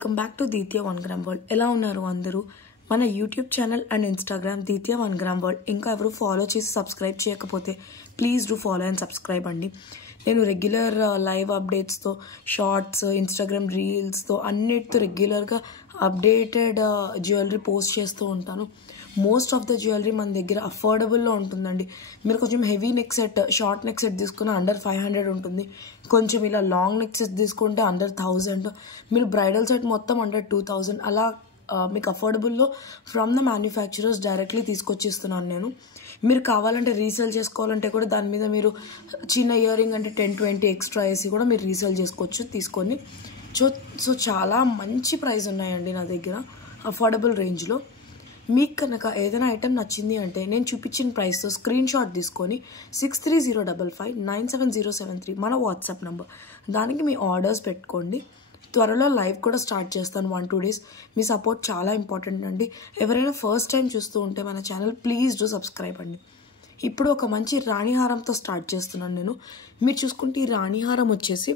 Welcome back to దీత్య 1 gram world. ఎలా ఉన్నారు అందరూ? మన యూట్యూబ్ ఛానల్ అండ్ ఇన్స్టాగ్రామ్ దీత్య 1 గ్రామ్ వరల్డ్ ఇంకా ఎవరు ఫాలో చేసి సబ్స్క్రైబ్ చేయకపోతే please do follow and subscribe అండి. నేను రెగ్యులర్ లైవ్ అప్డేట్స్తో, షార్ట్స్, ఇన్స్టాగ్రామ్ రీల్స్తో అన్నిటితో రెగ్యులర్గా అప్డేటెడ్ జ్యువెలరీ పోస్ట్ చేస్తూ ఉంటాను. మోస్ట్ ఆఫ్ ద జ్యువెలరీ మన దగ్గర అఫోర్డబుల్లో ఉంటుందండి. మీరు కొంచెం heavy neck set, short neck set తీసుకున్న అండర్ 500 ఉంటుంది. కొంచెం ఇలా లాంగ్ నెక్ సెట్ తీసుకుంటే అండర్ 1000, మీరు బ్రైడల్ సెట్ మొత్తం అండర్ 2000 అలా మీకు అఫోర్డబుల్లో ఫ్రమ్ ద మ్యానుఫ్యాక్చరర్స్ డైరెక్ట్లీ తీసుకొచ్చిస్తున్నాను నేను. మీరు కావాలంటే రీసేల్ చేసుకోవాలంటే కూడా దాని మీద మీరు చిన్న ఇయర్ రింగ్ అంటే 10-20 ఎక్స్ట్రా వేసి కూడా మీరు రీసేల్ చేసుకోవచ్చు తీసుకొని. సో చాలా మంచి ప్రైస్ ఉన్నాయండి నా దగ్గర అఫోర్డబుల్ రేంజ్లో. మీకు కనుక ఏదైనా ఐటెం నచ్చింది అంటే నేను చూపించిన ప్రైస్తో స్క్రీన్ షాట్ తీసుకొని 6305597073 మన వాట్సాప్ నెంబర్, దానికి మీ ఆర్డర్స్ పెట్టుకోండి. త్వరలో లైవ్ కూడా స్టార్ట్ చేస్తాను 1-2 days. మీ సపోర్ట్ చాలా ఇంపార్టెంట్ అండి. ఎవరైనా ఫస్ట్ టైం చూస్తూ ఉంటే మన ఛానల్ ప్లీజ్ డూ సబ్స్క్రైబ్ అండి. ఇప్పుడు ఒక మంచి రాణిహారంతో స్టార్ట్ చేస్తున్నాను నేను. మీరు చూసుకుంటే ఈ రాణిహారం వచ్చేసి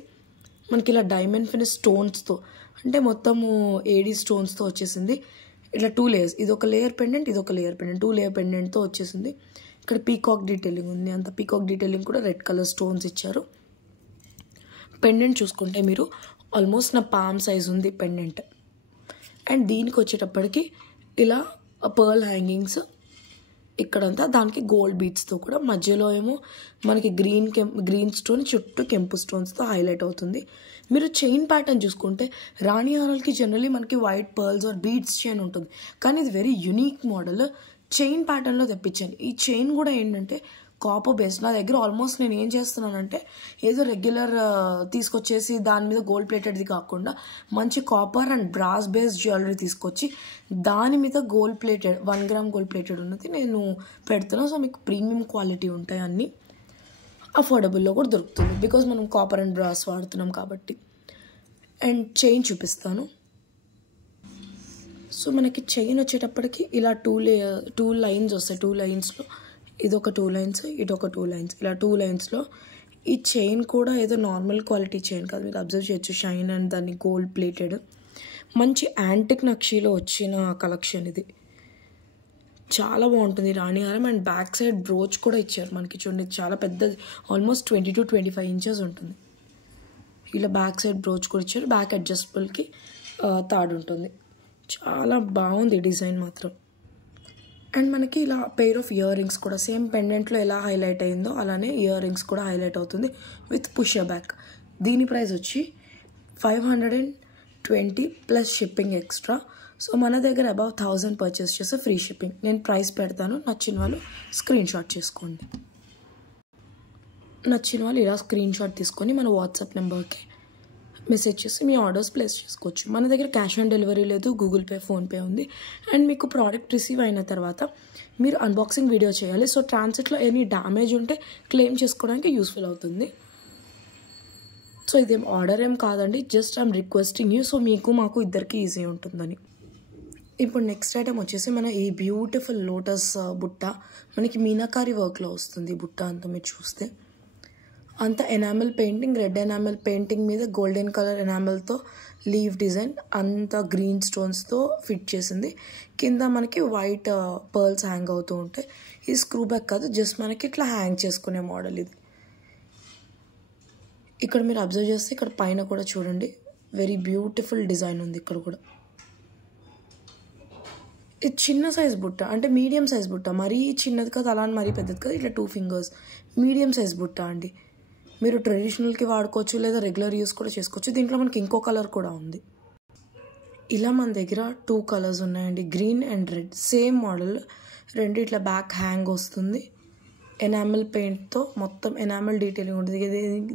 మనకి ఇలా డైమండ్ ఫినిష్ స్టోన్స్తో, అంటే మొత్తము ఏడీ స్టోన్స్తో వచ్చేసింది. ఇట్లా 2 layers, ఇది ఒక లేయర్ పెండెంట్, ఇది ఒక లేయర్ పెండెంట్, 2 layer పెండెంట్తో వచ్చేసింది. ఇక్కడ పీకాక్ డీటెయిలింగ్ ఉంది, అంత పీకాక్ డీటెయిలింగ్ కూడా రెడ్ కలర్ స్టోన్స్ ఇచ్చారు. పెండెంట్ చూసుకుంటే మీరు ఆల్మోస్ట్ నా పామ్ సైజ్ ఉంది పెండెంట్. అండ్ దీనికి వచ్చేటప్పటికి ఇలా పర్ల్ హ్యాంగింగ్స్ ఇక్కడంతా, దానికి గోల్డ్ బీడ్స్తో కూడా, మధ్యలో ఏమో మనకి గ్రీన్ స్టోన్, చుట్టూ కెంపు స్టోన్స్తో హైలైట్ అవుతుంది. మీరు చైన్ ప్యాటర్న్ చూసుకుంటే రాణిహారాలకి జనరల్లీ మనకి white pearls or beads chain ఉంటుంది, కానీ ఇది వెరీ యునీక్ మోడల్ చైన్ ప్యాటర్న్లో తెప్పించాను. ఈ చైన్ కూడా ఏంటంటే కాపర్ బేస్. నా దగ్గర ఆల్మోస్ట్ నేను ఏం చేస్తున్నానంటే ఏదో రెగ్యులర్ తీసుకొచ్చేసి దాని మీద గోల్డ్ ప్లేటెడ్ది కాకుండా మంచి copper and brass based jewellery తీసుకొచ్చి దాని మీద gold plated 1 gram gold plated ఉన్నది నేను పెడుతున్నాను. సో మీకు ప్రీమియం క్వాలిటీ ఉంటాయి, అన్నీ అఫోర్డబుల్లో కూడా దొరుకుతుంది బికాజ్ మనం కాపర్ అండ్ బ్రాస్ వాడుతున్నాం కాబట్టి. అండ్ చైన్ చూపిస్తాను. సో మనకి చైన్ వచ్చేటప్పటికి ఇలా 2 lines వస్తాయి. 2 linesలో ఇదొక 2 lines, ఇదొక 2 lines, ఇలా 2 linesలో. ఈ చైన్ కూడా ఏదో నార్మల్ క్వాలిటీ చైన్ కాదు, మీరు అబ్జర్వ్ చేయొచ్చు. షైన్ అండ్ దాన్ని గోల్డ్ ప్లేటెడ్ మంచి యాంటిక్ నక్షీలో వచ్చిన కలెక్షన్ ఇది. చాలా బాగుంటుంది రాణిహారం. అండ్ బ్యాక్ సైడ్ బ్రోచ్ కూడా ఇచ్చారు మనకి, చూడండి చాలా పెద్దది, ఆల్మోస్ట్ 20-25 inches ఉంటుంది. ఇలా బ్యాక్ సైడ్ బ్రోచ్ కూడా ఇచ్చారు. బ్యాక్ అడ్జస్టబుల్కి తాడు ఉంటుంది. చాలా బాగుంది డిజైన్ మాత్రం. అండ్ మనకి ఇలా పెయిర్ ఆఫ్ ఇయర్ రింగ్స్ కూడా సేమ్ పెండెంట్లో ఎలా హైలైట్ అయిందో అలానే ఇయర్ రింగ్స్ కూడా హైలైట్ అవుతుంది విత్ పుషర్ బ్యాక్. దీని ప్రైస్ వచ్చి 520 ప్లస్ షిప్పింగ్ ఎక్స్ట్రా. సో మన దగ్గర అబౌవ్ 1000 పర్చేస్ చేస్తే ఫ్రీ షిప్పింగ్. నేను ప్రైస్ పెడతాను, నచ్చిన వాళ్ళు స్క్రీన్ షాట్ చేసుకోండి. నచ్చిన వాళ్ళు ఇలా స్క్రీన్ షాట్ తీసుకొని మన వాట్సాప్ నెంబర్కి మెసేజ్ చేసి మీ ఆర్డర్స్ ప్లేస్ చేసుకోవచ్చు. మన దగ్గర క్యాష్ ఆన్ డెలివరీ లేదు, గూగుల్ పే, ఫోన్పే ఉంది. అండ్ మీకు ప్రోడక్ట్ రిసీవ్ అయిన తర్వాత మీరు అన్బాక్సింగ్ వీడియో చేయాలి. సో ట్రాన్సిట్లో ఎనీ డ్యామేజ్ ఉంటే క్లెయిమ్ చేసుకోవడానికి యూస్ఫుల్ అవుతుంది. సో ఇదేం ఆర్డర్ ఏం కాదండి, just I'm requesting you. So మీకు మాకు ఇద్దరికి ఈజీ ఉంటుందని. ఇప్పుడు నెక్స్ట్ ఐటమ్ వచ్చేసి మన ఈ బ్యూటిఫుల్ లోటస్ బుట్ట. మనకి మీనాకారి వర్క్లో వస్తుంది బుట్ట అంతా. మీరు చూస్తే అంత enamel painting, red enamel painting మీద గోల్డెన్ కలర్ ఎనామెల్తో లీవ్ డిజైన్, అంత గ్రీన్ స్టోన్స్తో ఫిట్ చేసింది. కింద మనకి వైట్ పర్ల్స్ హ్యాంగ్ అవుతూ ఉంటాయి. ఇది స్క్రూ బ్యాక్ కాదు, జస్ట్ మనకి ఇట్లా హ్యాంగ్ చేసుకునే మోడల్ ఇది. ఇక్కడ మీరు అబ్జర్వ్ చేస్తే ఇక్కడ పైన కూడా చూడండి, వెరీ బ్యూటిఫుల్ డిజైన్ ఉంది ఇక్కడ కూడా. ఇది చిన్న సైజ్ బుట్ట, అంటే మీడియం సైజ్ బుట్ట, మరీ చిన్నది కాదు అలా మరీ పెద్దది కాదు, ఇట్లా 2 fingers మీడియం సైజ్ బుట్ట అండి. మీరు ట్రెడిషనల్కి వాడుకోవచ్చు లేదా రెగ్యులర్ యూస్ కూడా చేసుకోవచ్చు. దీంట్లో మనకి ఇంకో కలర్ కూడా ఉంది. ఇలా మన దగ్గర 2 colors ఉన్నాయండి, green and red, same model. రెండు ఇట్లా బ్యాక్ హ్యాంగ్ వస్తుంది. ఎనామెల్ పెయింట్తో మొత్తం ఎనామెల్ డీటెయిలింగ్ ఉంటుంది.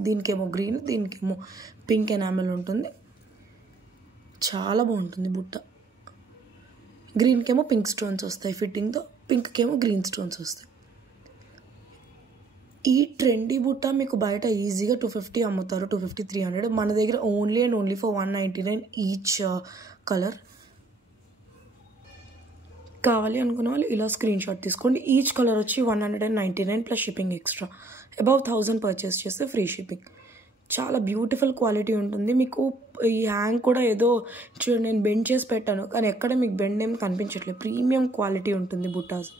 దీనికేమో గ్రీన్, దీనికేమో పింక్ ఎనామెల్ ఉంటుంది. చాలా బాగుంటుంది బుట్ట. గ్రీన్కేమో పింక్ స్టోన్స్ వస్తాయి ఫిట్టింగ్తో, పింక్కేమో గ్రీన్ స్టోన్స్ వస్తాయి. ఈ ట్రెండీ బుట్ట మీకు బయట ఈజీగా 250 అమ్ముతారు, 250-300. మన దగ్గర only and only for 199 each colour. కావాలి అనుకున్న వాళ్ళు ఇలా స్క్రీన్ షాట్ తీసుకోండి. ఈచ్ కలర్ వచ్చి 199 plus shipping extra. Above 1000 purchase చేస్తే ఫ్రీ షిప్పింగ్. చాలా బ్యూటిఫుల్ క్వాలిటీ ఉంటుంది. మీకు ఈ హ్యాంగ్ కూడా ఏదో చూడండి, నేను బెండ్ చేసి పెట్టాను కానీ ఎక్కడ మీకు బెండ్ ఏం కనిపించట్లేదు. ప్రీమియం క్వాలిటీ ఉంటుంది బుట్టాస్.